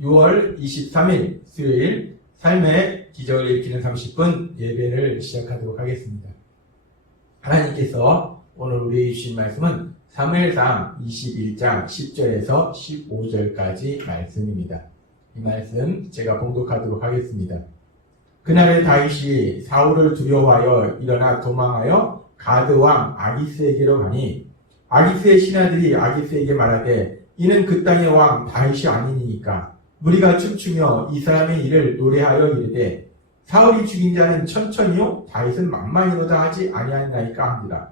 6월 23일 수요일 삶의 기적을 일으키는 30분 예배를 시작하도록 하겠습니다. 하나님께서 오늘 우리에게 주신 말씀은 사무엘상 21장 10절에서 15절까지 말씀입니다. 이 말씀 제가 봉독하도록 하겠습니다. 그날에 다윗이 사울을 두려워하여 일어나 도망하여 가드 왕 아기스에게로 가니 아기스의 신하들이 아기스에게 말하되 이는 그 땅의 왕 다윗이 아니니까 무리가 춤추며 이 사람의 일을 노래하여 이르되 사울이 죽인 자는 천천히요 다윗은 만만히로다 하지 아니하나이까 합니다.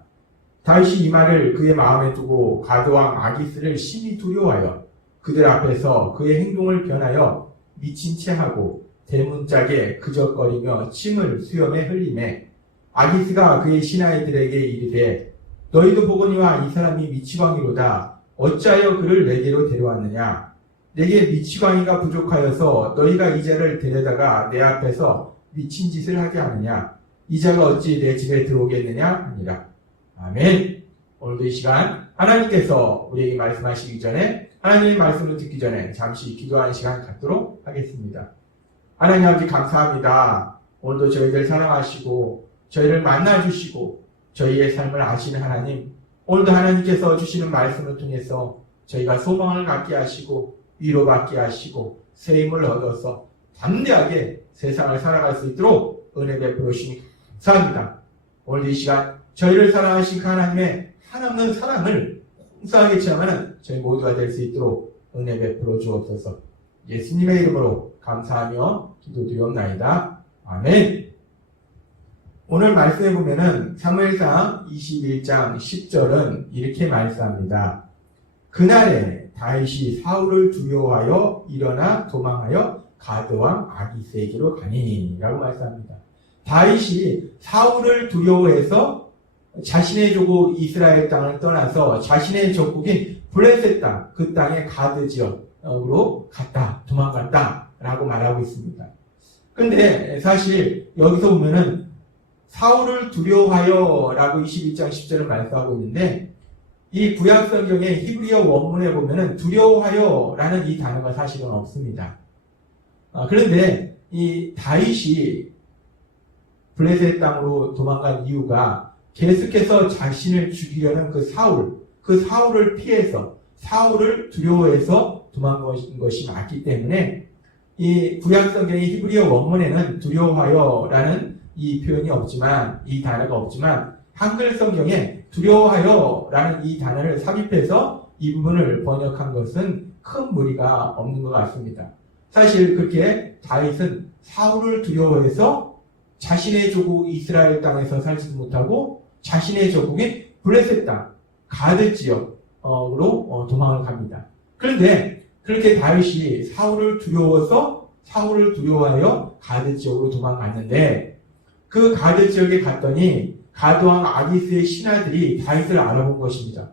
다윗이 이 말을 그의 마음에 두고 가드 왕 아기스를 심히 두려워하여 그들 앞에서 그의 행동을 변하여 미친 채 하고 대문짝에 그적거리며 침을 수염에 흘리매 아기스가 그의 신하들에게 이르되 너희도 보거니와 이 사람이 미치광이로다. 어찌하여 그를 내게로 데려왔느냐? 내게 미치광이가 부족하여서 너희가 이 자를 데려다가 내 앞에서 미친 짓을 하게 하느냐? 이 자가 어찌 내 집에 들어오겠느냐? 하니라. 아멘. 오늘도 이 시간 하나님께서 우리에게 말씀하시기 전에 하나님의 말씀을 듣기 전에 잠시 기도하는 시간 갖도록 하겠습니다. 하나님 아버지 감사합니다. 오늘도 저희들 사랑하시고 저희를 만나주시고 저희의 삶을 아시는 하나님, 오늘도 하나님께서 주시는 말씀을 통해서 저희가 소망을 갖게 하시고 위로받게 하시고 새 힘을 얻어서 담대하게 세상을 살아갈 수 있도록 은혜 베풀어 주시니 감사합니다. 오늘 이 시간 저희를 사랑하신 하나님의 한없는 사랑을 풍성하게 체험하는 저희 모두가 될 수 있도록 은혜 베풀어 주옵소서. 예수님의 이름으로 감사하며 기도드리옵나이다. 아멘. 오늘 말씀에 보면은 사무엘상 21장 10절은 이렇게 말씀합니다. 그날에 다윗이 사울을 두려워하여 일어나 도망하여 가드왕 아기스에게로 가니 라고 말씀합니다. 다윗이 사울을 두려워해서 자신의 조국 이스라엘 땅을 떠나서 자신의 적국인 블레셋 땅, 그 땅의 가드 지역으로 갔다, 도망갔다 라고 말하고 있습니다. 근데 사실 여기서 보면은 사울을 두려워하여 라고 21장 10절을 말씀하고 있는데 이 구약성경의 히브리어 원문에 보면은 두려워하여 라는 이 단어가 사실은 없습니다. 그런데 이 다윗이 블레셋 땅으로 도망간 이유가 계속해서 자신을 죽이려는 그 사울을 피해서 사울을 두려워해서 도망간 것이 맞기 때문에 이 구약성경의 히브리어 원문에는 두려워하여 라는 이 표현이 없지만, 이 단어가 없지만, 한글 성경에 두려워하여 라는 이 단어를 삽입해서 이 부분을 번역한 것은 큰 무리가 없는 것 같습니다. 사실 그렇게 다윗은 사울을 두려워해서 자신의 조국 이스라엘 땅에서 살지도 못하고 자신의 조국인 블레셋 땅, 가드 지역으로 도망을 갑니다. 그런데 그렇게 다윗이 사울을 두려워하여 가드 지역으로 도망갔는데 그 가드 지역에 갔더니 가드왕 아기스의 신하들이 다윗을 알아본 것입니다.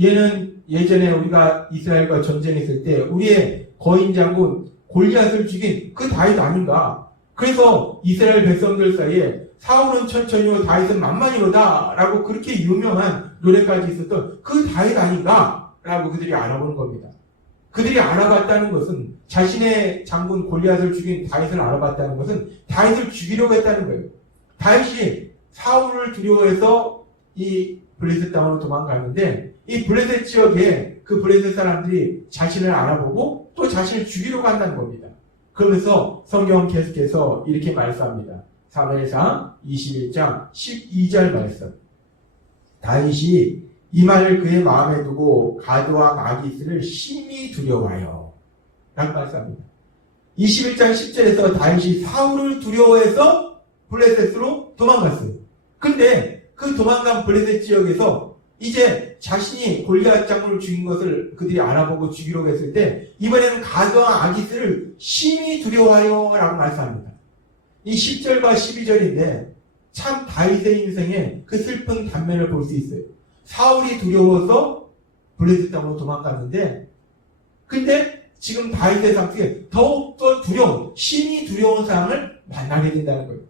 얘는 예전에 우리가 이스라엘과 전쟁했을 때 우리의 거인 장군 골리앗을 죽인 그 다윗 아닌가? 그래서 이스라엘 백성들 사이에 사울은 천천히요 다윗은 만만히로다 라고 그렇게 유명한 노래까지 있었던 그 다윗 아닌가? 라고 그들이 알아보는 겁니다. 그들이 알아봤다는 것은 자신의 장군 골리앗을 죽인 다윗을 알아봤다는 것은 다윗을 죽이려고 했다는 거예요. 다윗이 사울을 두려워해서 이 블레셋 땅으로 도망갔는데 이 블레셋 지역에 그 블레셋 사람들이 자신을 알아보고 또 자신을 죽이려고 한다는 겁니다. 그러면서 성경은 계속해서 이렇게 말씀합니다. 사무엘상 21장 12절 말씀. 다윗이 이 말을 그의 마음에 두고 가드왕 아기스를 심히 두려워하여 라고 말씀합니다. 21장 10절에서 다윗이 사울을 두려워해서 블레셋으로 도망갔어요. 근데 그 도망간 블레셋 지역에서 이제 자신이 골리앗 장군을 죽인 것을 그들이 알아보고 죽이려고 했을 때 이번에는 가드왕 아기스를 심히 두려워하여 라고 말씀합니다. 이 10절과 12절인데 참 다윗의 인생에 그 슬픈 단면을 볼 수 있어요. 사울이 두려워서 블레셋 땅으로 도망갔는데 근데 지금 다윗의 상태에 더욱더 심히 두려운 상황을 만나게 된다는 거예요.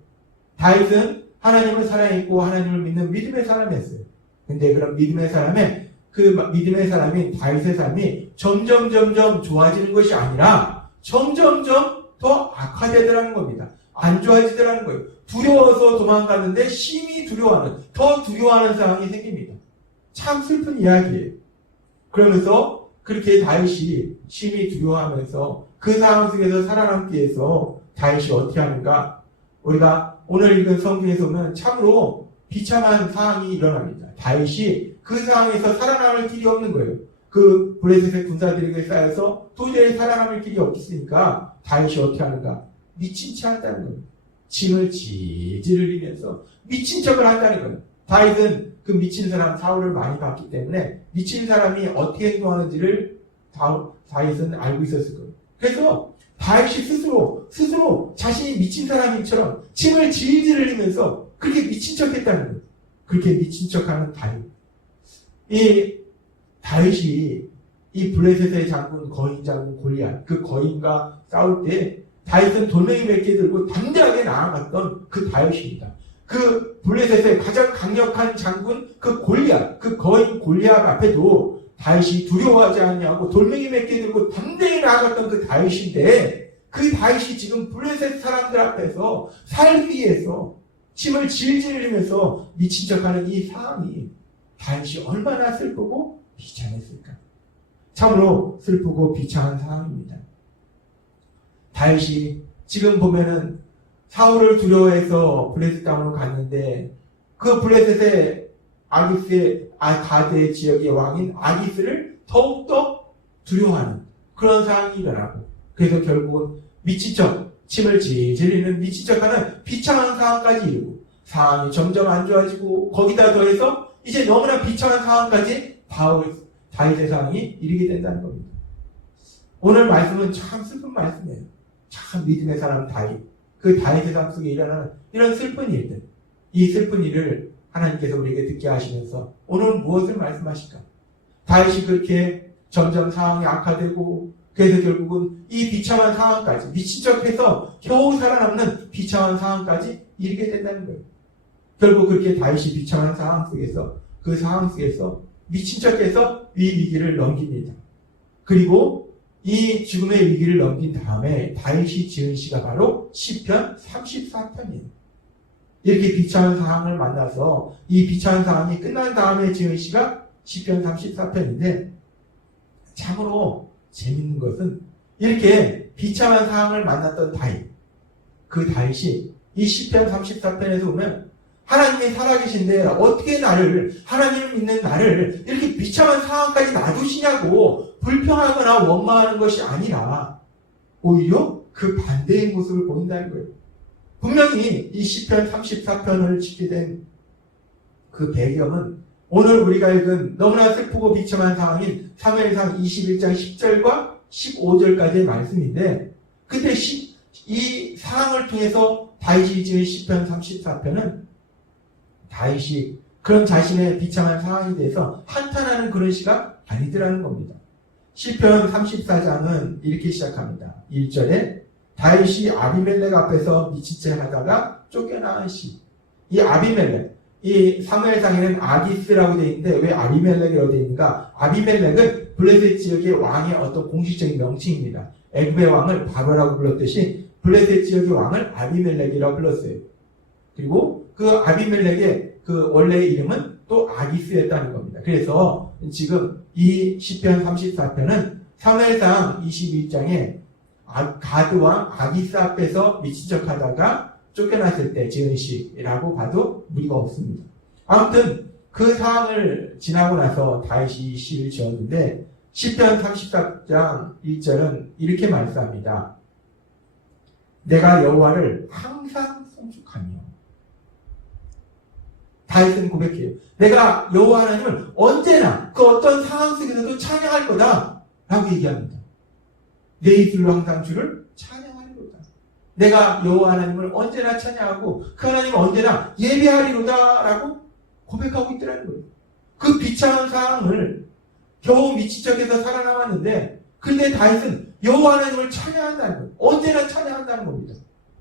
다윗은 하나님을 사랑했고 하나님을 믿는 믿음의 사람이었어요. 근데 그런 믿음의 사람의 그 믿음의 사람인 다윗의 삶이 점점 좋아지는 것이 아니라 점점점 더 악화되더라는 겁니다. 안 좋아지더라는 거예요. 두려워서 도망가는데 심히 두려워하는, 더 두려워하는 상황이 생깁니다. 참 슬픈 이야기예요. 그러면서 그렇게 다윗이 심히 두려워하면서 그 상황 속에서 살아남기 위해서 다윗이 어떻게 하는가? 우리가 오늘 읽은 성경에서 보면 참으로 비참한 상황이 일어납니다. 다윗이 그 상황에서 살아남을 길이 없는 거예요. 그 블레셋의 군사들에게 쌓여서 도저히 살아남을 길이 없으니까 다윗이 어떻게 하는가? 미친 체 한다는 거예요. 침을 질질 흘리면서 미친 척을 한다는 거예요. 다윗은 그 미친 사람 사울을 많이 봤기 때문에 미친 사람이 어떻게 행동하는지를 다윗은 알고 있었을 거예요. 그래서 다윗이 스스로 자신이 미친 사람처럼 침을 질질 흘리면서 그렇게 미친 척 했다는 거예요. 그렇게 미친 척하는 다윗. 이 다윗이 이 블레셋의 장군, 거인 장군 골리앗, 그 거인과 싸울 때 다윗은 돌멩이 몇 개 들고 담대하게 나아갔던 그 다윗입니다. 그 블레셋의 가장 강력한 장군, 그 골리앗, 그 거인 골리앗 앞에도 다윗이 두려워하지 않냐고 돌멩이 몇 개 들고 담대히 나아갔던 그 다윗인데, 그 다윗이 지금 블레셋 사람들 앞에서 살기 위해서 침을 질질 흘리면서 미친 척하는 이 상황이 다윗이 얼마나 슬프고 비참했을까? 참으로 슬프고 비참한 상황입니다. 다윗이 지금 보면은 사울을 두려워해서 블레셋 땅으로 갔는데 그 블레셋의 아기스의 가드의 지역의 왕인 아기스를 더욱더 두려워하는 그런 상황이 일어나고, 그래서 결국은 미친 척, 침을 질질 흘리는 미친 척하는 비참한 상황까지 이르고 상황이 점점 안 좋아지고 거기다 더해서 이제 너무나 비참한 상황까지 다윗의 상황이 이르게 된다는 겁니다. 오늘 말씀은 참 슬픈 말씀이에요. 참 믿음의 사람 다윗, 그 다윗의 삶 속에 일어나는 이런 슬픈 일들, 이 슬픈 일을 하나님께서 우리에게 듣게 하시면서 오늘 무엇을 말씀하실까? 다윗이 그렇게 점점 상황이 악화되고 그래서 결국은 이 비참한 상황까지 미친 척해서 겨우 살아남는 비참한 상황까지 이르게 된다는 거예요. 결국 그렇게 다윗이 비참한 상황 속에서 그 상황 속에서 미친 척해서 이 위기를 넘깁니다. 그리고 이 죽음의 위기를 넘긴 다음에 다윗이 지은 시가 바로 시편 34편이에요. 이렇게 비참한 상황을 만나서 이 비참한 상황이 끝난 다음에 지은 시가 시편 34편인데, 참으로 재밌는 것은 이렇게 비참한 상황을 만났던 다윗, 그 다윗이 이 시편 34편에서 보면 하나님이 살아계신데 어떻게 하나님을 믿는 나를 이렇게 비참한 상황까지 놔두시냐고 불평하거나 원망하는 것이 아니라 오히려 그 반대의 모습을 보인다는 거예요. 분명히 이 시편 34편을 짓게 된 그 배경은 오늘 우리가 읽은 너무나 슬프고 비참한 상황인 사무엘상 21장 10절과 15절까지의 말씀인데, 그때 이 상황을 통해서 다윗이 지은 시편 34편은 다윗이 그런 자신의 비참한 상황에 대해서 한탄하는 그런 시가 아니더라는 겁니다. 시편 34장은 이렇게 시작합니다. 1절에 다윗이 아비멜렉 앞에서 미친 채 하다가 쫓겨나은 시. 이 아비멜렉, 이 사무엘상에는 아기스라고 되어 있는데 왜 아비멜렉이라고 되어 있는가? 아비멜렉은 블레셋 지역의 왕의 어떤 공식적인 명칭입니다. 애굽의 왕을 바로라고 불렀듯이 블레셋 지역의 왕을 아비멜렉이라고 불렀어요. 그리고 그 아비멜렉의 그 원래의 이름은 또 아기스였다는 겁니다. 그래서 지금 이 시편 34편은 사무엘상 21장에 가드왕 아기스 앞에서 미친 척하다가 쫓겨났을 때 지은 시라고 봐도 무리가 없습니다. 아무튼 그 상황을 지나고 나서 다윗이 시를 지었는데 시편 34장 1절은 이렇게 말씀합니다. 내가 여호와를 항상 송축하며. 다윗은 고백해요. 내가 여호와 하나님을 언제나 그 어떤 상황 속에서도 찬양할 거다 라고 얘기합니다. 내 입술로 항상 주를 찬양하리로다. 내가 여호와 하나님을 언제나 찬양하고 그 하나님을 언제나 예배하리로다 라고 고백하고 있더라는 거예요. 그 비참한 상황을 겨우 미친 척해서 살아남았는데, 근데 다윗은 여호와 하나님을 찬양한다는 거예요. 언제나 찬양한다는 겁니다.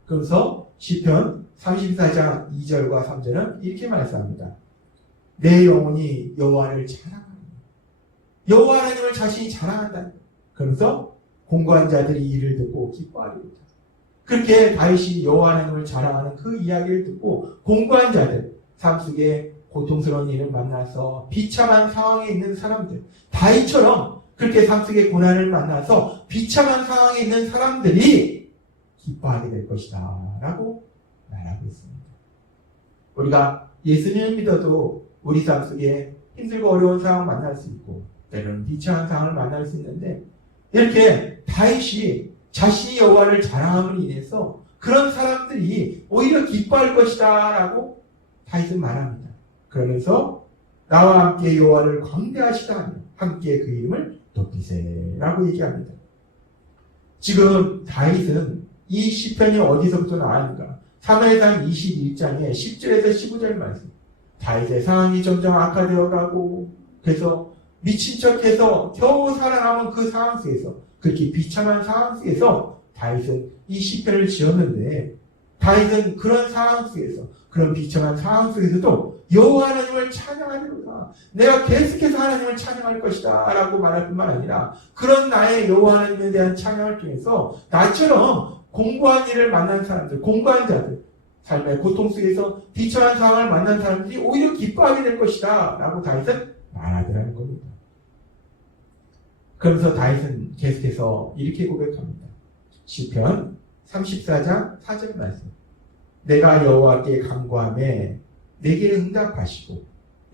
그래서 시편 34장 2절과 3절은 이렇게 말씀합니다. 내 영혼이 여호와를 찬양하니 여호와 하나님을 자신이 자랑한다. 그러면서 공고한 자들이 이를 듣고 기뻐하리로다. 그렇게 다윗이 여호와 하나님을 자랑하는 그 이야기를 듣고 공고한 자들, 삶 속에 고통스러운 일을 만나서 비참한 상황에 있는 사람들, 다윗처럼 그렇게 삶 속에 고난을 만나서 비참한 상황에 있는 사람들이 기뻐하게 될 것이다 라고 말하고 있습니다. 우리가 예수님을 믿어도 우리 삶 속에 힘들고 어려운 상황을 만날 수 있고 때로는 비참한 상황을 만날 수 있는데, 이렇게 다윗이 자신이 여호와를 자랑함으로 인해서 그런 사람들이 오히려 기뻐할 것이다 라고 다윗은 말합니다. 그러면서 나와 함께 여호와를 광대하시다 하며 함께 그 이름을 높이세 라고 얘기합니다. 지금 다윗은 이 시편이 어디서부터 나왔는가? 사무엘상 21장의 10절에서 15절 말씀. 다윗의 상황이 점점 악화되어 가고, 그래서 미친 척해서 겨우 살아남은 그 상황 속에서, 그렇게 비참한 상황 속에서 다윗은 이 시편을 지었는데, 다윗은 그런 상황 속에서, 그런 비참한 상황 속에서도 여호와 하나님을 찬양하리로다. 내가 계속해서 하나님을 찬양할 것이다 라고 말할 뿐만 아니라, 그런 나의 여호와 하나님에 대한 찬양을 통해서 나처럼 공고한 일을 만난 사람들, 공고한 자들, 삶의 고통 속에서 비참한 상황을 만난 사람들이 오히려 기뻐하게 될 것이다 라고 다윗은 말하더라는 겁니다. 그러면서 다윗은 계속해서 이렇게 고백합니다. 시편 34장 4절 말씀. 내가 여호와께 간구하매 내게 응답하시고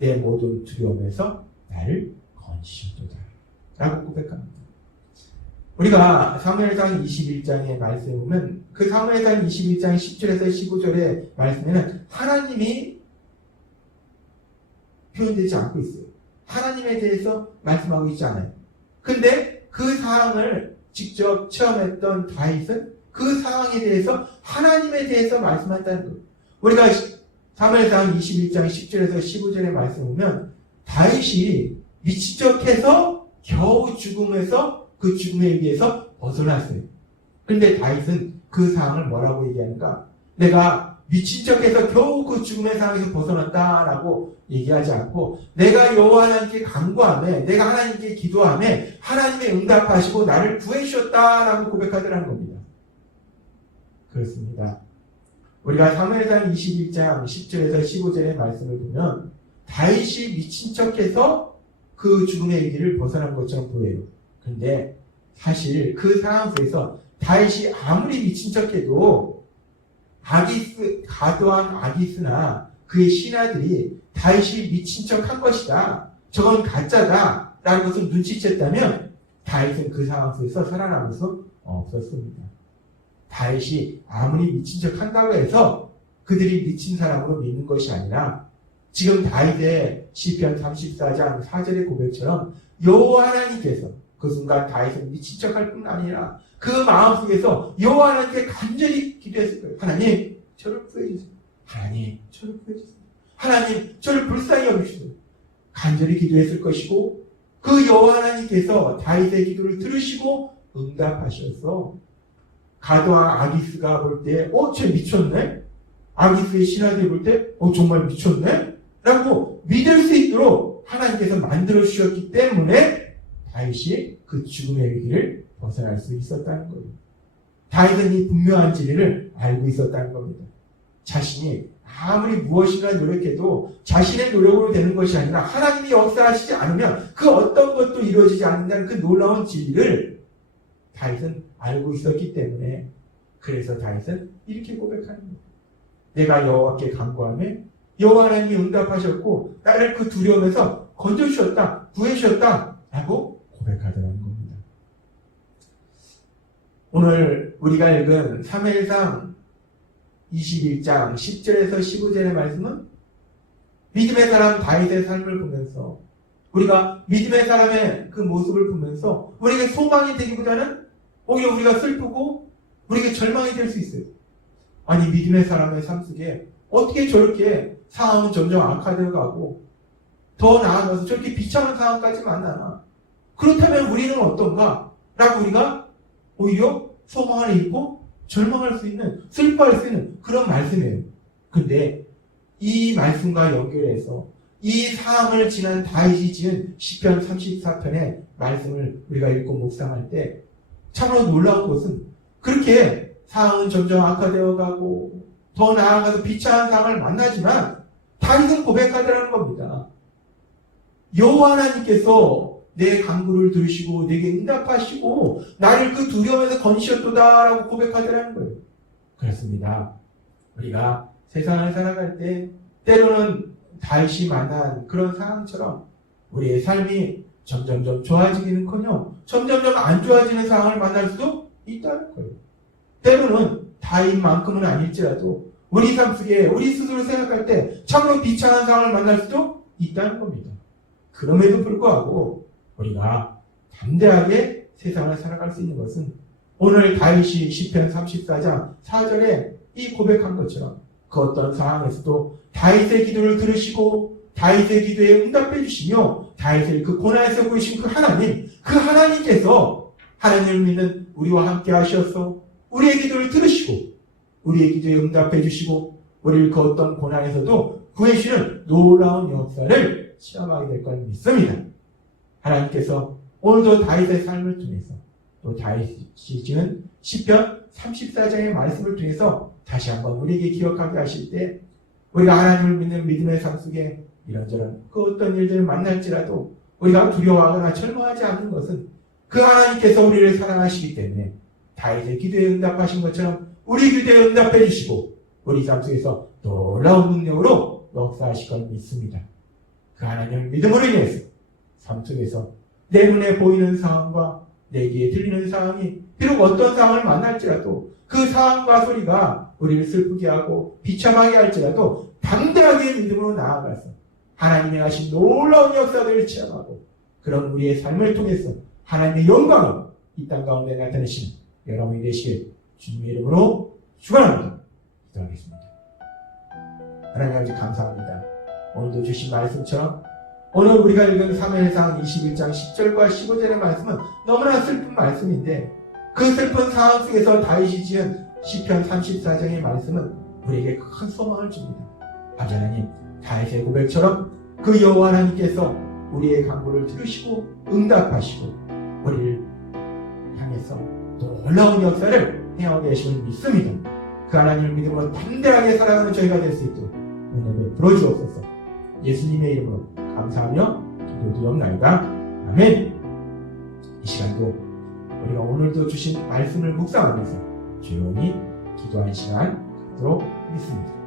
내 모든 두려움에서 나를 건지시도다 라고 고백합니다. 우리가 사무엘상 21장의 말씀을 보면 그 사무엘상 21장 10절에서 15절의 말씀에는 하나님이 표현되지 않고 있어요. 하나님에 대해서 말씀하고 있지 않아요. 근데 그 상황을 직접 체험했던 다윗은 그 상황에 대해서 하나님에 대해서 말씀한다는 거예요. 우리가 사무엘상 21장 10절에서 15절의 말씀을 보면 다윗이 미친 척해서 겨우 죽음에서 그 죽음에 의해서 벗어났어요. 그런데 다윗은 그 상황을 뭐라고 얘기하는가? 내가 미친 척해서 겨우 그 죽음의 상황에서 벗어났다라고 얘기하지 않고, 내가 여호와 하나님께 간구하며 내가 하나님께 기도하며 하나님의 응답하시고 나를 구해주셨다라고 고백하더라는 겁니다. 그렇습니다. 우리가 사무엘상 21장 10절에서 15절의 말씀을 보면 다윗이 미친 척해서 그 죽음의 위기를 벗어난 것처럼 보여요. 그런데 사실 그 상황 속에서 다윗이 아무리 미친 척해도 가도한 아기스나 그의 신하들이 다윗이 미친 척한 것이다, 저건 가짜다 라는 것을 눈치챘다면 다윗은 그 상황 속에서 살아남을 수 없었습니다. 다윗이 아무리 미친 척 한다고 해서 그들이 미친 사람으로 믿는 것이 아니라, 지금 다윗의 시편 34장 4절의 고백처럼 여호와 하나님께서 그 순간 다윗은 미친 척할 뿐 아니라 그 마음속에서 여호와 하나님께 간절히 기도했을 거예요. 하나님 저를 구해주세요. 하나님 저를 구해주세요. 하나님 저를 불쌍히 여기시고 간절히 기도했을 것이고, 그 여호와 하나님께서 다윗의 기도를 들으시고 응답하셔서 가도한 아기스가 볼 때 쟤 미쳤네? 아기스의 신하들이 볼 때 정말 미쳤네? 라고 믿을 수 있도록 하나님께서 만들어 주셨기 때문에 다윗이 그 죽음의 위기를 벗어날 수 있었다는 거예요. 다윗은 이 분명한 진리를 알고 있었다는 겁니다. 자신이 아무리 무엇인가 노력해도 자신의 노력으로 되는 것이 아니라 하나님이 역사하시지 않으면 그 어떤 것도 이루어지지 않는다는 그 놀라운 진리를 다윗은 알고 있었기 때문에, 그래서 다윗은 이렇게 고백하는 거예요. 내가 여호와께 간구하며 여호와 하나님이 응답하셨고 나를 그 두려움에서 건져주셨다, 구해주셨다 라고 고백하더라는 겁니다. 오늘 우리가 읽은 사무엘상 21장 10절에서 15절의 말씀은 믿음의 사람 다윗의 삶을 보면서, 우리가 믿음의 사람의 그 모습을 보면서 우리에게 소망이 되기보다는 오히려 우리가 슬프고 우리에게 절망이 될 수 있어요. 아니, 믿음의 사람의 삶 속에 어떻게 저렇게 상황은 점점 악화되어 가고 더 나아가서 저렇게 비참한 상황까지 만나나? 그렇다면 우리는 어떤가? 라고 우리가 오히려 소망을 잃고 절망할 수 있는, 슬퍼할 수 있는 그런 말씀이에요. 근데 이 말씀과 연결해서 이 상황을 지난 다윗이 지은 시편 34편의 말씀을 우리가 읽고 묵상할 때 참으로 놀라운 것은 그렇게 상황은 점점 악화되어 가고 더 나아가서 비참한 상황을 만나지만 다윗은 고백하더라는 겁니다. 여호와 하나님께서 내 간구를 들으시고 내게 응답하시고 나를 그 두려움에서 건지셨도다라고 고백하더라는 거예요. 그렇습니다. 우리가 세상을 살아갈 때 때로는 다윗이 만난 그런 상황처럼 우리의 삶이 점점점 좋아지기는커녕 점점점 안 좋아지는 상황을 만날 수도 있다는 거예요. 때로는 다윗만큼은 아닐지라도 우리 삶 속에 우리 스스로 생각할 때 참으로 비참한 상황을 만날 수도 있다는 겁니다. 그럼에도 불구하고 우리가 담대하게 세상을 살아갈 수 있는 것은 오늘 다윗이 시편 34장 4절에 이 고백한 것처럼 그 어떤 상황에서도 다윗의 기도를 들으시고 다윗의 기도에 응답해 주시며 다윗을 그 고난에서 구하신 그 하나님께서 하나님을 믿는 우리와 함께 하셔서 우리의 기도를 들으시고 우리의 기도에 응답해 주시고 우리를 그 어떤 고난에서도 구해주시는 놀라운 역사를 체험하게 될 걸 믿습니다. 하나님께서 오늘도 다윗의 삶을 통해서 또 다윗이 지은 시편 34장의 말씀을 통해서 다시 한번 우리에게 기억하게 하실 때 우리가 하나님을 믿는 믿음의 삶 속에 이런저런 그 어떤 일들을 만날지라도 우리가 두려워하거나 절망하지 않는 것은 그 하나님께서 우리를 사랑하시기 때문에 다윗의 기도에 응답하신 것처럼 우리 기도에 응답해 주시고 우리 삶 속에서 놀라운 능력으로 역사하실 걸 믿습니다. 그 하나님을 믿음으로 인해서 삶 속에서 내 눈에 보이는 상황과 내 귀에 들리는 상황이 비록 어떤 상황을 만날지라도 그 상황과 소리가 우리를 슬프게 하고 비참하게 할지라도 담대하게 믿음으로 나아가서 하나님이 하신 놀라운 역사들을 체험하고 그런 우리의 삶을 통해서 하나님의 영광을 이 땅 가운데 나타내시는 여러분이 되시길 주님의 이름으로 축원합니다. 기도하겠습니다. 하나님 아버지 감사합니다. 오늘도 주신 말씀처럼 오늘 우리가 읽은 사무엘상 21장 10절과 15절의 말씀은 너무나 슬픈 말씀인데 그 슬픈 상황 속에서 다윗이 지은 시편 34장의 말씀은 우리에게 큰 소망을 줍니다. 아버지 하나님, 다윗의 고백처럼 그 여호와 하나님께서 우리의 간구를 들으시고 응답하시고 우리를 향해서 놀라운 역사를 행하게 하심을 믿습니다. 그 하나님을 믿음으로 담대하게 살아가는 저희가 될 수 있도록 은혜를 베풀어 주옵소서. 예수님의 이름으로 감사하며 기도드리옵나이다. 아멘. 이 시간도 우리가 오늘도 주신 말씀을 묵상하면서 조용히 기도하는 시간 갖도록 하겠습니다.